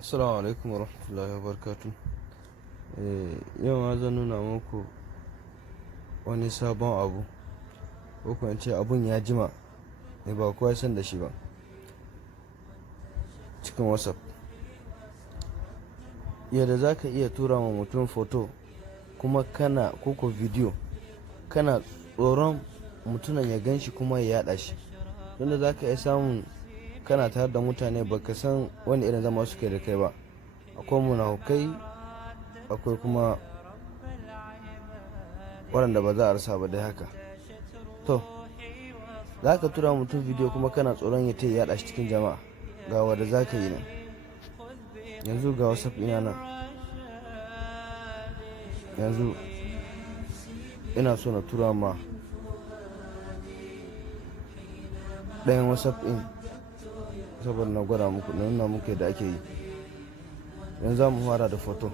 Assalamu alaikum warahmatullahi wabarakatuh. Yau ma zan nuna muku wani sabon abu, ko kuma in ce abun ya jima ne ba kowa san da shi ba cikin WhatsApp. Yadda za ka iya tura wa mutum foto kuma kana koko video, kana tsoron mutumin ya gan shi kuma ya yada shi. Tunda za ka iya samun kana tare da mutane baka san wani irin zama suke da kai ba. Akwai munafukai, akwai kuma waɗanda ba za a rasa ba dai haka. To za ka tura mutum video kuma kana tsoron ya yaɗa shi cikin jama'a. Ga wadda za ka yi nan. Yanzu ga WhatsApp ina nan. Yanzu ina so na tura ma ɗayan WhatsApp ɗin saboda na gwada muku, na nuna muku yadda ake yi. Yanzu za mu fara da foto.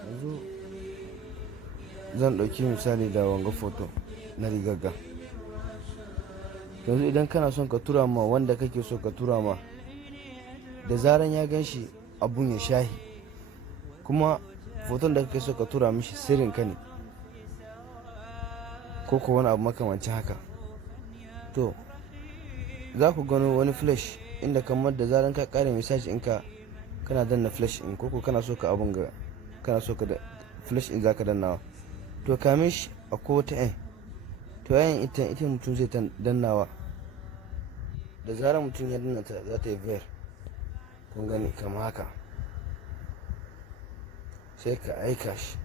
Yanzu zan ɗauki misali da wanga foto na rigagga. Yanzu idan kana son ka tura ma wanda kake so ka tura ma, da zaran ya gan shi abun ya shahi, kuma foton da kake so ka tura mishi sirrin ka ne ko wani abu makamancin haka, to za ku gano wani flash inda kamar da zaran ka kare message ɗinka kana danna flash ɗin, ko kana so ka abun ga kana so ka da flash ɗin za ka dannawa, to kamin shi akwai wata yan, to yayin ita mutum zai dannawa. Da zarar mutum ya danna ta za ta yi ver, kun gani kamar haka, sai ka aika shi.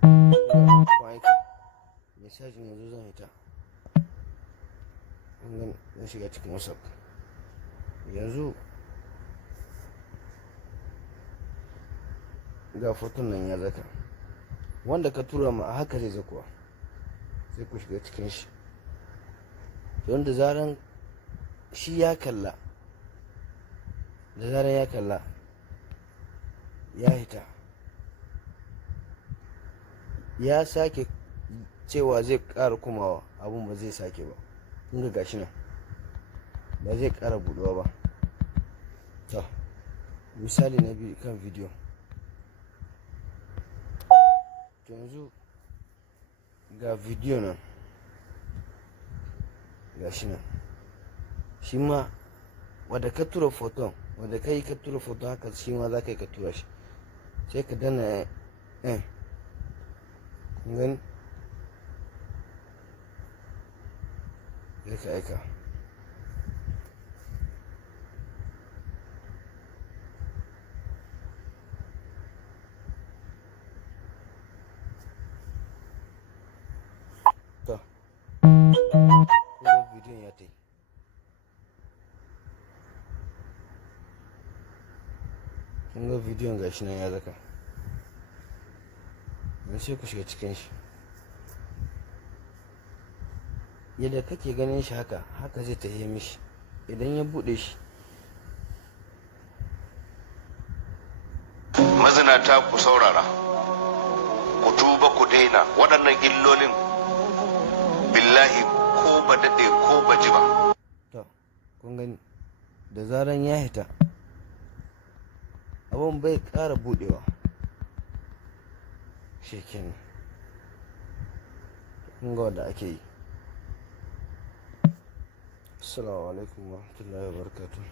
Ku aika message yanzu zan hita, kun gani zan shiga cikin WhatsApp. Yanzu ga foton nan ya zaka, wanda ka tura ma a haka zai zakuwa, sai ku shiga cikin shi. don da zaran shi ya kalla, da zaran ya kalla ya hita, ya sake cewa zai ƙara kumawa, abun ba zai sake ba. kun ga gashi nan ba zai ƙara buɗewa ba. To misali na biyu kan video. To yanzu ga video nan gashi nan, shi ma wadda ka tura foton, wadda ka yi ka tura foton haka shi ma za ka yi ka tura shi. Sai ka dana kun gani, sai ka aika. To kuma bidiyon ya ta yi. kun ga bidiyon gashi nan ya zaka, sai ku shiga cikin shi. Yadda kake ganin shi haka zai tafi mishi. Idan ya bude shi, mazinata ku saurara, ku tuba ku daina waɗannan illolin, billahi ko ba daɗe ko ba ji ba. to kun gani da zaran ya hita abun bai ƙara budewa, shekin kun ga wanda ake yi. Assalamu alaikum warahmatullahi wabarakatuh.